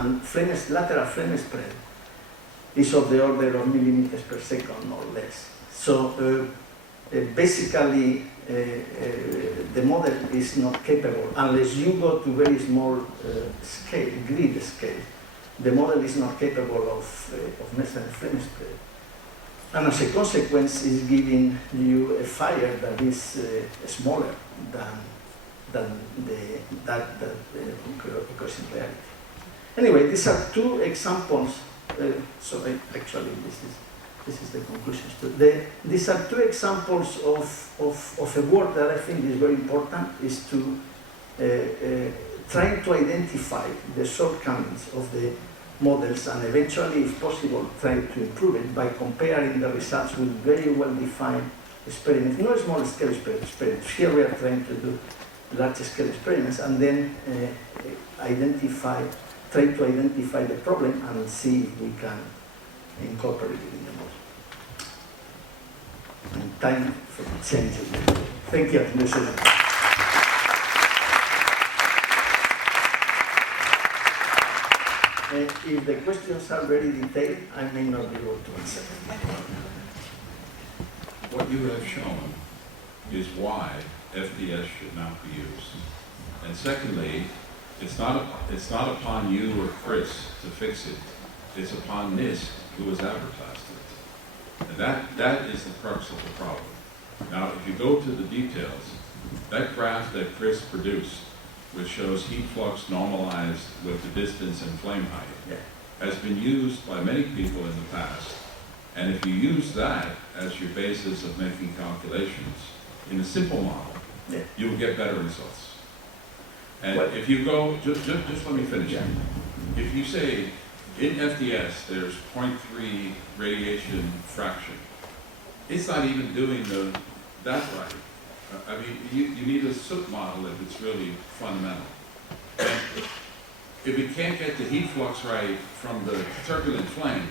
and lateral flame spread is of the order of millimeters per second or less. So basically, the model is not capable, unless you go to very small scale, grid scale, the model is not capable of measuring flame spread. And as a consequence, is giving you a fire that is smaller than that occurs in reality. Anyway, these are two examples. Actually, this is the conclusions too. These are two examples of a work that I think is very important, is to trying to identify the shortcomings of the models and eventually, if possible, try to improve it by comparing the results with very well-defined experiments, not small-scale experiments. Here we are trying to do large-scale experiments and then try to identify the problem and see if we can incorporate it in the model. And time for changing. Thank you. If the questions are very detailed, I may not be able to answer them. What you have shown is why FDS should not be used. And secondly, it's not upon you or Chris to fix it. It's upon NIST who has advertised it. And that is the crux of the problem. Now, if you go to the details, that graph that Chris produced, which shows heat flux normalized with the distance and flame height, has been used by many people in the past. And if you use that as your basis of making calculations in a simple model, you will get better results. And if you go, just let me finish. If you say in FDS there's 0.3 radiation fraction, it's not even doing that right. I mean, you need a soot model if it's really fundamental. And if it can't get the heat flux right from the turbulent flame,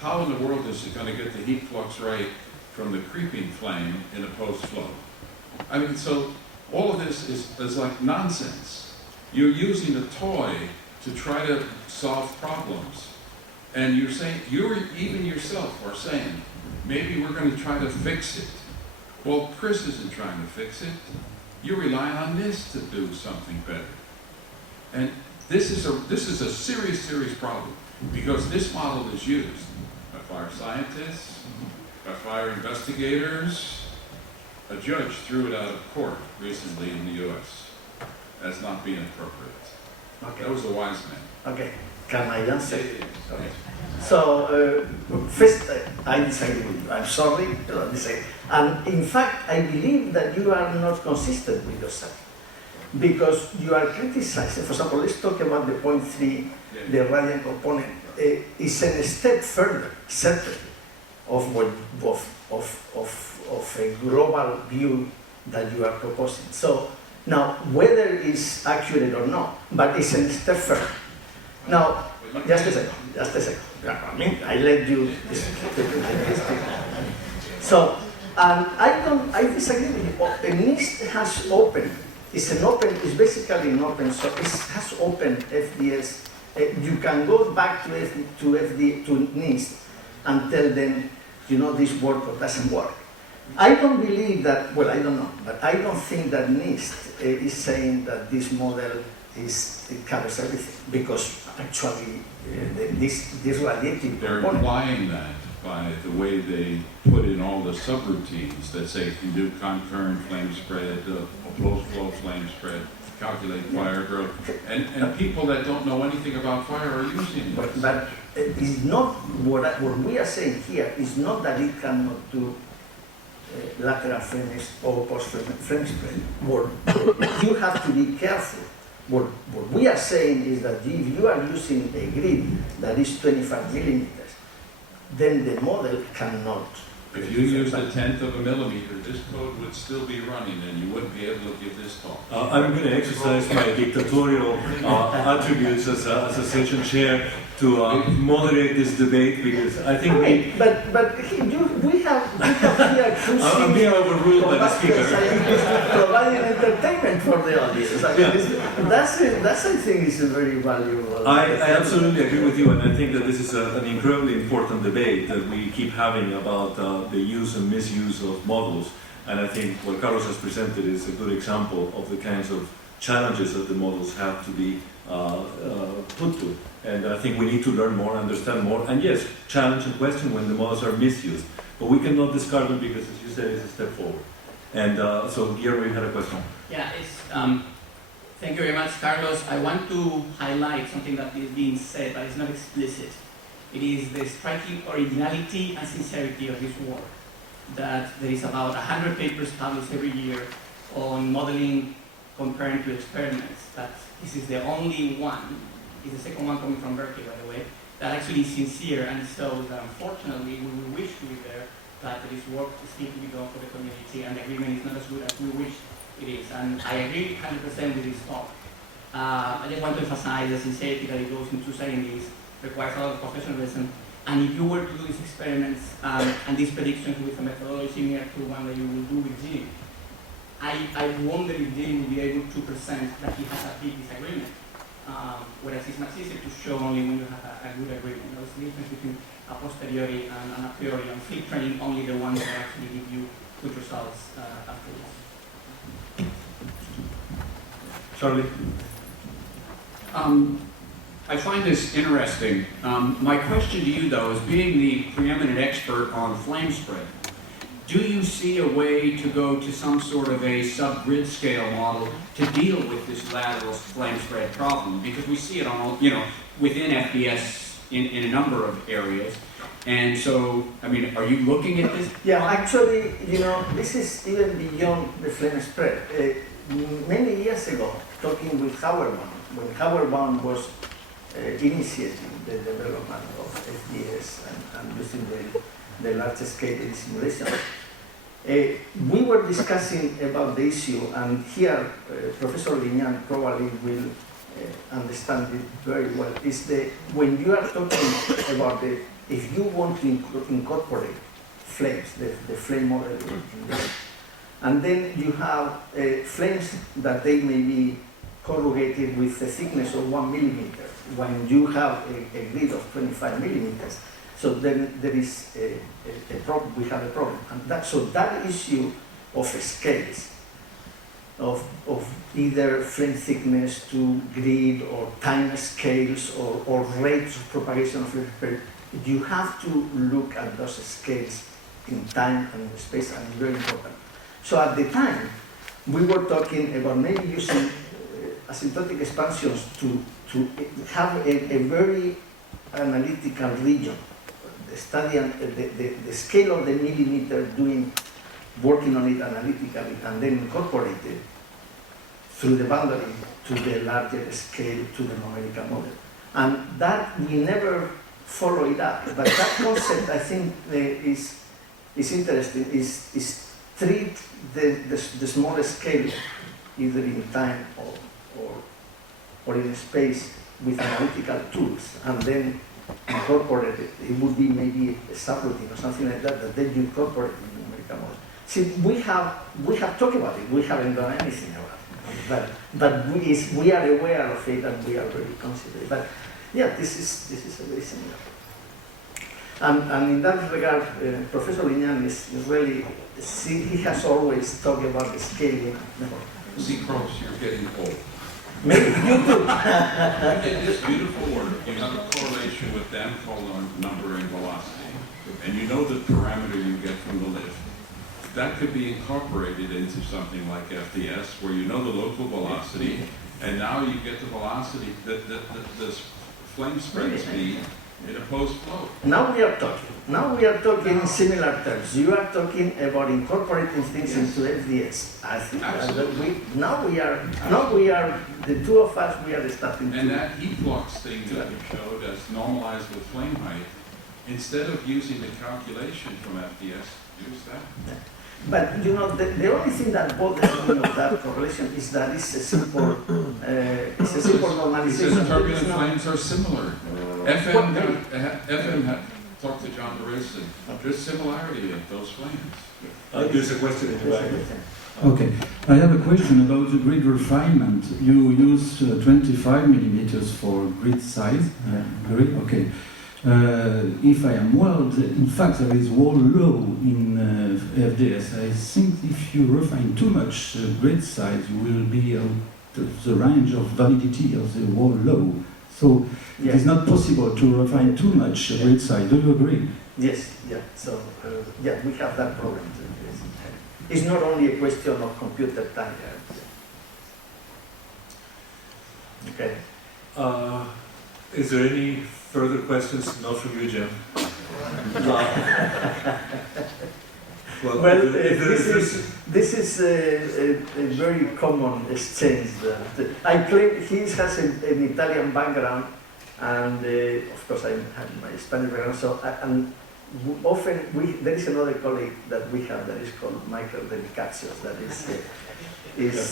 how in the world is it going to get the heat flux right from the creeping flame in a post-flow? I mean, so all of this is like nonsense. You're using a toy to try to solve problems. And you're saying, even yourself are saying, maybe we're going to try to fix it. Well, Chris isn't trying to fix it. You're relying on this to do something better. And this is a serious, serious problem, because this model is used by fire scientists, by fire investigators. A judge threw it out of court recently in the U.S. as not being appropriate. Okay. That was a wise man. Okay. Can I answer? Yeah. Okay. So, first, I disagree with you. I'm sorry to disagree. And in fact, I believe that you are not consistent with yourself, because you are criticizing. For example, let's talk about the 0.3, the radiant component. It's a step further, certainly, of a global view that you are proposing. So now, whether it's accurate or not, but it's a step further. Now, just a second. I let you speak. So, I disagree with you. NIST has opened. It's basically an open source. It has opened FDS. You can go back to NIST and tell them, this works or doesn't work. I don't believe that. Well, I don't know, but I don't think that NIST is saying that this model it covers everything, because actually this radiative They're component. implying that by the way they put in all the subroutines that say you can do concurrent flame spread, post-flow flame spread, calculate fire growth, and people that don't know anything about fire are using it. But it's not what we are saying here is not that it cannot do lateral flame or post-flame spread. You have to be careful. What we are saying is that if you are using a grid that is 25 millimeters, then the model cannot If you used a tenth of a millimeter, this code would still be running and you wouldn't be able to give this talk. I'm going to exercise my dictatorial attributes as a session chair to moderate this debate because I think we have here two I'm being overruled by the speaker. providing entertainment for the audience. I mean, that's I think is a very valuable. I absolutely agree with you, and I think that this is an incredibly important debate that we keep having about the use and misuse of models. And I think what Carlos has presented is a good example of the kinds of challenges that the models have to be put to. And I think we need to learn more, understand more, and yes, challenge and question when the models are misused. But we cannot discard them because, as you said, it's a step forward. And so, Guillermo, you had a question. Yeah, thank you very much, Carlos. I want to highlight something that is being said, but it's not explicit. It is the striking originality and sincerity of this work. That there is about 100 papers published every year on modeling comparing to experiments. That this is the only one. It's the second one coming from Berkeley, by the way, that actually is sincere and shows that unfortunately we will wish to be there, that there is work still to be done for the community and the agreement is not as good as we wish it is. And I agree 100% with this talk. I just want to emphasize the sincerity that it goes into saying this, requires a lot of professionalism. And if you were to do these experiments and these predictions with a methodology similar to one that you will do with Jim, I wonder if Jim will be able to present that he has a big disagreement. Whereas it's much easier to show only when you have a good agreement. There's the difference between a posteriori and a priori, and filtering only the ones that actually give you good results afterwards. Charlie? I find this interesting. My question to you, though, is being the preeminent expert on flame spread, do you see a way to go to some sort of a sub-grid scale model to deal with this lateral flame spread problem? Because we see it on, within FBS in a number of areas. And so, I mean, are you looking at this? Yeah, actually, this is even beyond the flame spread. Many years ago, talking with Howard Bond, when Howard Bond was initiating the development of FBS and using the large scale simulation, we were discussing about the issue, and here Professor Lignan probably will understand it very well, is when you are talking about if you want to incorporate flames, the flame model in there, and then you have flames that they may be corrugated with a thickness of 1 millimeter, when you have a grid of 25 millimeters. So then there is a problem, we have a problem. And so that issue of scales, of either flame thickness to grid or time scales or rates of propagation of flame spread, you have to look at those scales in time and space, and it's very important. So at the time, we were talking about maybe using asymptotic expansions to have a very analytical region. The study and the scale of the millimeter, working on it analytically, and then incorporate it through the boundary to the larger scale, to the numerical model. And that we never follow it up. But that concept, I think, is interesting. Is treat the smallest scale either in time or in space with analytical tools, and then incorporate it. It would be maybe a subroutine or something like that then you incorporate in the numerical model. See, we have talked about it. We haven't done anything about it, but we are aware of it and we are very considerate. But yeah, this is a very similar. And in that regard, Professor Lignan is really, he has always talked about the scaling. See, Cross, you're getting old. Maybe you too. You did this beautiful work. You have a correlation with Danforth numbering velocity, and you know the parameter you get from the lift. That could be incorporated into something like FDS, where you know the local velocity, and now you get the velocity, the flame spread speed in a post-flow. Now we are talking in similar terms. You are talking about incorporating things into FDS. I think now we are the two of us. We are starting. And that heat flux thing that you showed as normalized with flame height instead of using the calculation from FDS, use that. But you know, the only thing that bothers me of that correlation is that it's a simple normalization. He says There is turbulent no- flames are similar. FM had talked to John Doris, and there's similarity of those flames. There's a question in the back. Okay, I have a question about the grid refinement. You use 25 millimeters for grid size. Grid, okay. If I am well, in fact, there is wall low in FDS. I think if you refine too much grid size, you will be out of the range of validity of the wall low. So it is not possible to refine too much grid size. Do you agree? Yes, yeah. So yeah, we have that problem. It's not only a question of computer time. Okay. Is there any further questions? Not from you, Jim. Well, this is a very common exchange. I claim he has an Italian background, and of course I have my Spanish background. So and often there is another colleague that we have that is called Michael Dedicacios. That is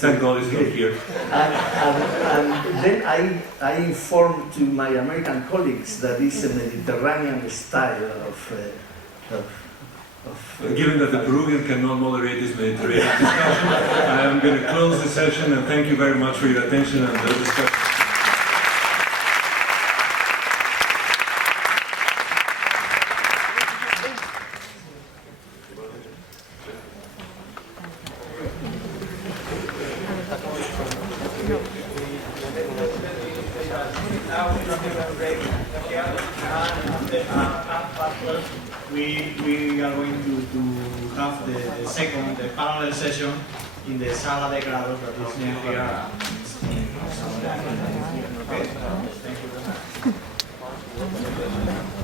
thank God he's not here. and then I inform to my American colleagues that it's a Mediterranean style of Given that the Peruvian cannot moderate this Mediterranean discussion, I am going to close the session and thank you very much for your attention and the discussion. We are going to have the second, the parallel session in the Sala de Grados that is near here. Okay? Thank you very much.